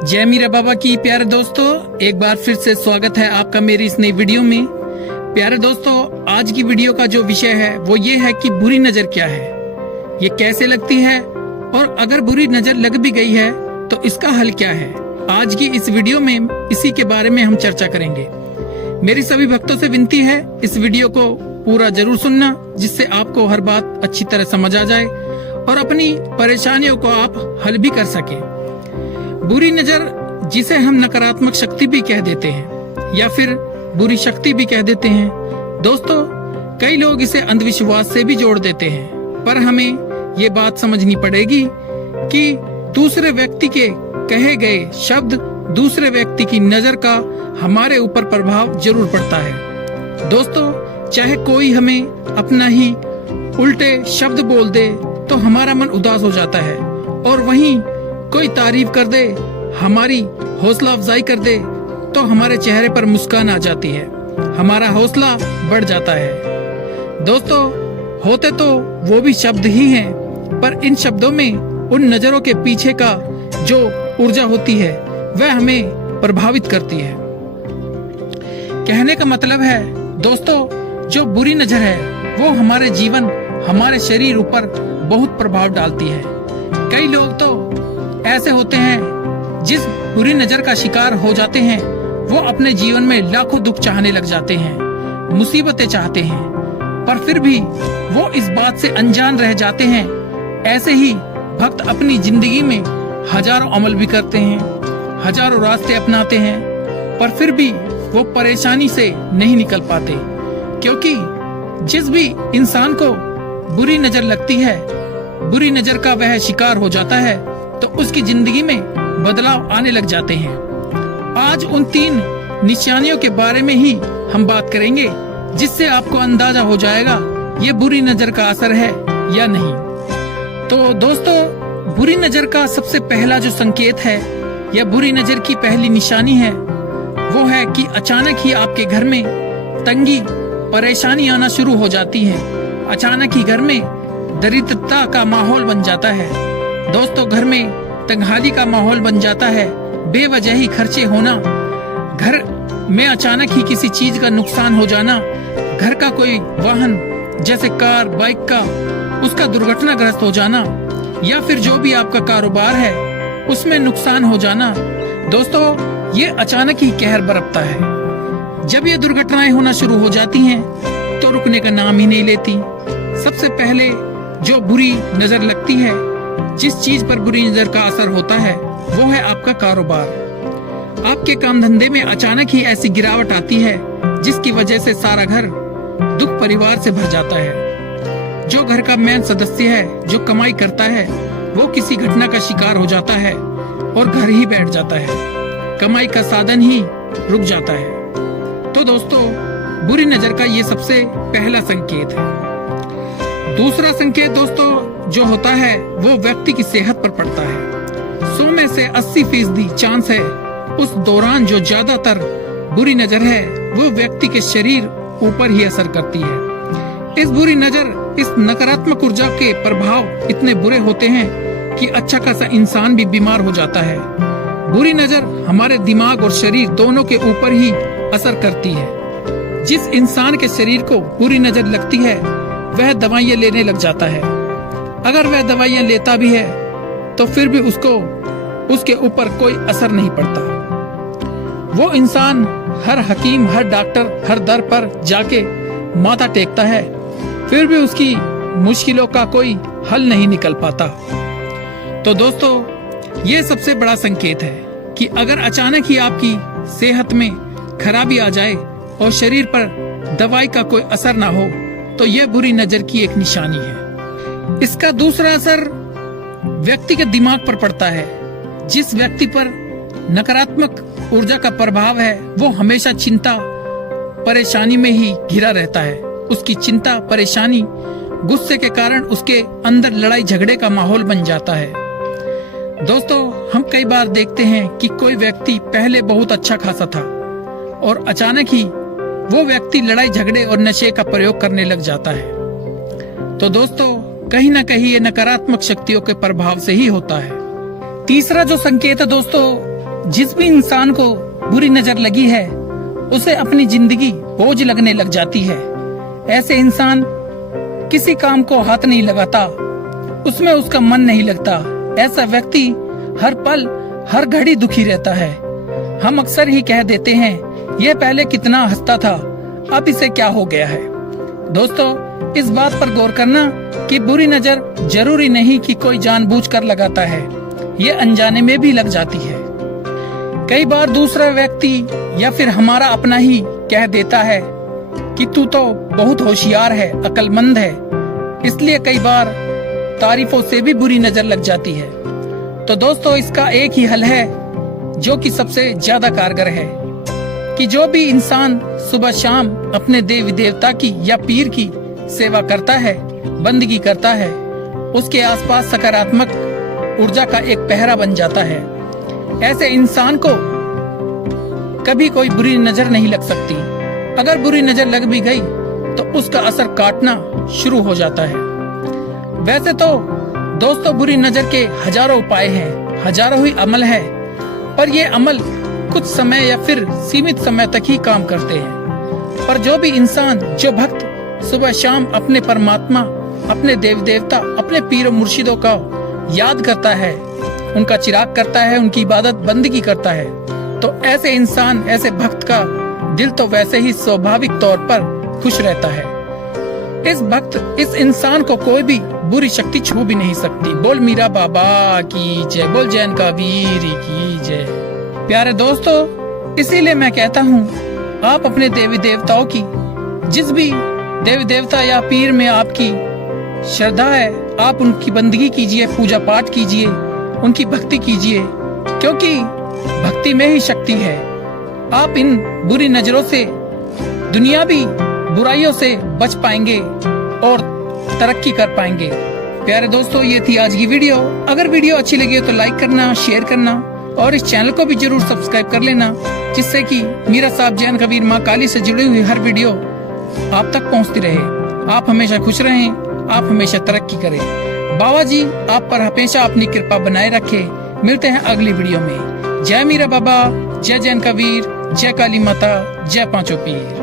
जय मीरा बाबा की प्यारे दोस्तों, एक बार फिर से स्वागत है आपका मेरी इस नई वीडियो में। प्यारे दोस्तों, आज की वीडियो का जो विषय है वो ये है कि बुरी नजर क्या है, ये कैसे लगती है और अगर बुरी नजर लग भी गई है तो इसका हल क्या है। आज की इस वीडियो में इसी के बारे में हम चर्चा करेंगे। मेरी सभी भक्तों से विनती है इस वीडियो को पूरा जरूर सुनना, जिससे आपको हर बात अच्छी तरह समझ आ जाए और अपनी परेशानियों को आप हल भी कर सके। बुरी नजर, जिसे हम नकारात्मक शक्ति भी कह देते हैं या फिर बुरी शक्ति भी कह देते हैं दोस्तों, कई लोग इसे अंधविश्वास से भी जोड़ देते हैं, पर हमें ये बात समझनी पड़ेगी कि दूसरे व्यक्ति के कहे गए शब्द, दूसरे व्यक्ति की नजर का हमारे ऊपर प्रभाव जरूर पड़ता है। दोस्तों, चाहे कोई हमें अपना ही उल्टे शब्द बोल दे तो हमारा मन उदास हो जाता है, और वहीं कोई तारीफ कर दे, हमारी हौसला अफजाई कर दे तो हमारे चेहरे पर मुस्कान आ जाती है, हमारा हौसला बढ़ जाता है। दोस्तों, होते तो वो भी शब्द ही हैं, पर इन शब्दों में उन नजरों के पीछे का जो ऊर्जा होती है वह हमें प्रभावित करती है। कहने का मतलब है दोस्तों, जो बुरी नजर है वो हमारे जीवन, हमारे शरीर ऊपर बहुत प्रभाव डालती है। कई लोग तो ऐसे होते हैं जिस बुरी नजर का शिकार हो जाते हैं वो अपने जीवन में लाखों दुख चाहने लग जाते हैं, मुसीबतें चाहते हैं, पर फिर भी वो इस बात से अनजान रह जाते हैं। ऐसे ही भक्त अपनी जिंदगी में हजारों अमल भी करते हैं, हजारों रास्ते अपनाते हैं, पर फिर भी वो परेशानी से नहीं निकल पाते, क्योंकि जिस भी इंसान को बुरी नजर लगती है, बुरी नजर का वह शिकार हो जाता है, तो उसकी जिंदगी में बदलाव आने लग जाते हैं। आज उन 3 निशानियों के बारे में ही हम बात करेंगे, जिससे आपको अंदाजा हो जाएगा ये बुरी नजर का असर है या नहीं। तो दोस्तों, बुरी नजर का सबसे पहला जो संकेत है या बुरी नजर की पहली निशानी है वो है कि अचानक ही आपके घर में तंगी, परेशानी आना शुरू हो जाती है। अचानक ही घर में दरिद्रता का माहौल बन जाता है। दोस्तों, घर में तंगहाली का माहौल बन जाता है, बेवजह ही खर्चे होना, घर में अचानक ही किसी चीज का नुकसान हो जाना, घर का कोई वाहन जैसे कार, बाइक का, उसका दुर्घटनाग्रस्त हो जाना, या फिर जो भी आपका कारोबार है उसमें नुकसान हो जाना। दोस्तों, ये अचानक ही कहर बरपता है। जब ये दुर्घटनाएं होना शुरू हो जाती हैं तो रुकने का नाम ही नहीं लेती। सबसे पहले जो बुरी नजर लगती है, जिस चीज पर बुरी नजर का असर होता है वो है आपका कारोबार। आपके काम धंधे में अचानक ही ऐसी गिरावट आती है जिसकी वजह से सारा घर दुख परिवार से भर जाता है। जो घर का मेन सदस्य है, जो कमाई करता है, वो किसी घटना का शिकार हो जाता है और घर ही बैठ जाता है, कमाई का साधन ही रुक जाता है। तो दोस्तों, बुरी नजर का ये सबसे पहला संकेत है। दूसरा संकेत दोस्तों जो होता है वो व्यक्ति की सेहत पर पड़ता है। 100 में से 80% चांस है उस दौरान जो ज्यादातर बुरी नजर है वो व्यक्ति के शरीर ऊपर ही असर करती है। इस बुरी नजर, इस नकारात्मक ऊर्जा के प्रभाव इतने बुरे होते हैं कि अच्छा खासा इंसान भी बीमार हो जाता है। बुरी नजर हमारे दिमाग और शरीर दोनों के ऊपर ही असर करती है। जिस इंसान के शरीर को बुरी नजर लगती है वह दवाइयाँ लेने लग जाता है। अगर वह दवाइयाँ लेता भी है तो फिर भी उसके ऊपर कोई असर नहीं पड़ता। वो इंसान हर हकीम, हर डॉक्टर, हर दर पर जाके माथा टेकता है, फिर भी उसकी मुश्किलों का कोई हल नहीं निकल पाता। तो दोस्तों, ये सबसे बड़ा संकेत है कि अगर अचानक ही आपकी सेहत में खराबी आ जाए और शरीर पर दवाई का कोई असर ना हो तो यह बुरी नजर की एक निशानी है। इसका दूसरा असर व्यक्ति के दिमाग पर पड़ता है। जिस व्यक्ति पर नकारात्मक ऊर्जा का प्रभाव है वो हमेशा चिंता, परेशानी में ही घिरा रहता है। उसकी चिंता, परेशानी, गुस्से के कारण उसके अंदर लड़ाई झगड़े का माहौल बन जाता है। दोस्तों, हम कई बार देखते हैं कि कोई व्यक्ति पहले बहुत अच्छा खासा था और अचानक ही वो व्यक्ति लड़ाई झगड़े और नशे का प्रयोग करने लग जाता है। तो दोस्तों, कहीं ना कहीं ये नकारात्मक शक्तियों के प्रभाव से ही होता है। तीसरा जो संकेत है दोस्तों जिस भी इंसान को बुरी नजर लगी है उसे अपनी जिंदगी बोझ लगने लग जाती है। ऐसे इंसान किसी काम को हाथ नहीं लगाता, उसमें उसका मन नहीं लगता। ऐसा व्यक्ति हर पल हर घड़ी दुखी रहता है। हम अक्सर ही कह देते हैं यह पहले कितना हंसता था, अब इसे क्या हो गया है। दोस्तों, इस बात पर गौर करना कि बुरी नजर जरूरी नहीं कि कोई जानबूझकर लगाता है, ये अनजाने में भी लग जाती है। कई बार दूसरा व्यक्ति या फिर हमारा अपना ही कह देता है कि तू तो बहुत होशियार है, अक्लमंद है, इसलिए कई बार तारीफों से भी बुरी नजर लग जाती है। तो दोस्तों, इसका एक ही हल है जो कि सबसे ज्यादा कारगर है कि जो भी इंसान सुबह शाम अपने देवी देवता की या पीर की सेवा करता है, बंदगी करता है, उसके आसपास सकारात्मक ऊर्जा का एक पहरा बन जाता है। ऐसे इंसान को कभी कोई बुरी नजर नहीं लग सकती। अगर बुरी नजर लग भी गई तो उसका असर काटना शुरू हो जाता है। वैसे तो दोस्तों, बुरी नजर के हजारों उपाय हैं, हजारों ही अमल है, पर ये अमल कुछ समय या फिर सीमित समय तक ही काम करते हैं। पर जो भी इंसान, जो भक्त सुबह शाम अपने परमात्मा, अपने देव देवता, अपने पीर और मुर्शिदों का याद करता है, उनका चिराग करता है, उनकी इबादत बंदगी करता है, तो ऐसे इंसान, ऐसे भक्त का दिल तो वैसे ही स्वाभाविक तौर पर खुश रहता है। इस भक्त, इस इंसान को कोई भी बुरी शक्ति छू भी नहीं सकती। बोल मीरा बाबा की जय, बोल जैन का वीर की जय। प्यारे दोस्तों, इसीलिए मैं कहता हूँ, आप अपने देवी देवताओं की, जिस भी देवी देवता या पीर में आपकी श्रद्धा है, आप उनकी बंदगी कीजिए, पूजा पाठ कीजिए, उनकी भक्ति कीजिए, क्योंकि भक्ति में ही शक्ति है। आप इन बुरी नजरों से, दुनियावी बुराइयों से बच पाएंगे और तरक्की कर पाएंगे। प्यारे दोस्तों, ये थी आज की वीडियो। अगर वीडियो अच्छी लगी हो तो लाइक करना, शेयर करना और इस चैनल को भी जरूर सब्सक्राइब कर लेना, जिससे कि मीरा साहब जैन कबीर माँ काली से जुड़ी हुई हर वीडियो आप तक पहुँचती रहे। आप हमेशा खुश रहें, आप हमेशा तरक्की करें। बाबा जी आप पर हमेशा अपनी कृपा बनाए रखे। मिलते हैं अगली वीडियो में। जय मीरा बाबा, जय जैन कबीर, जय काली माता, जय पांचों पीर।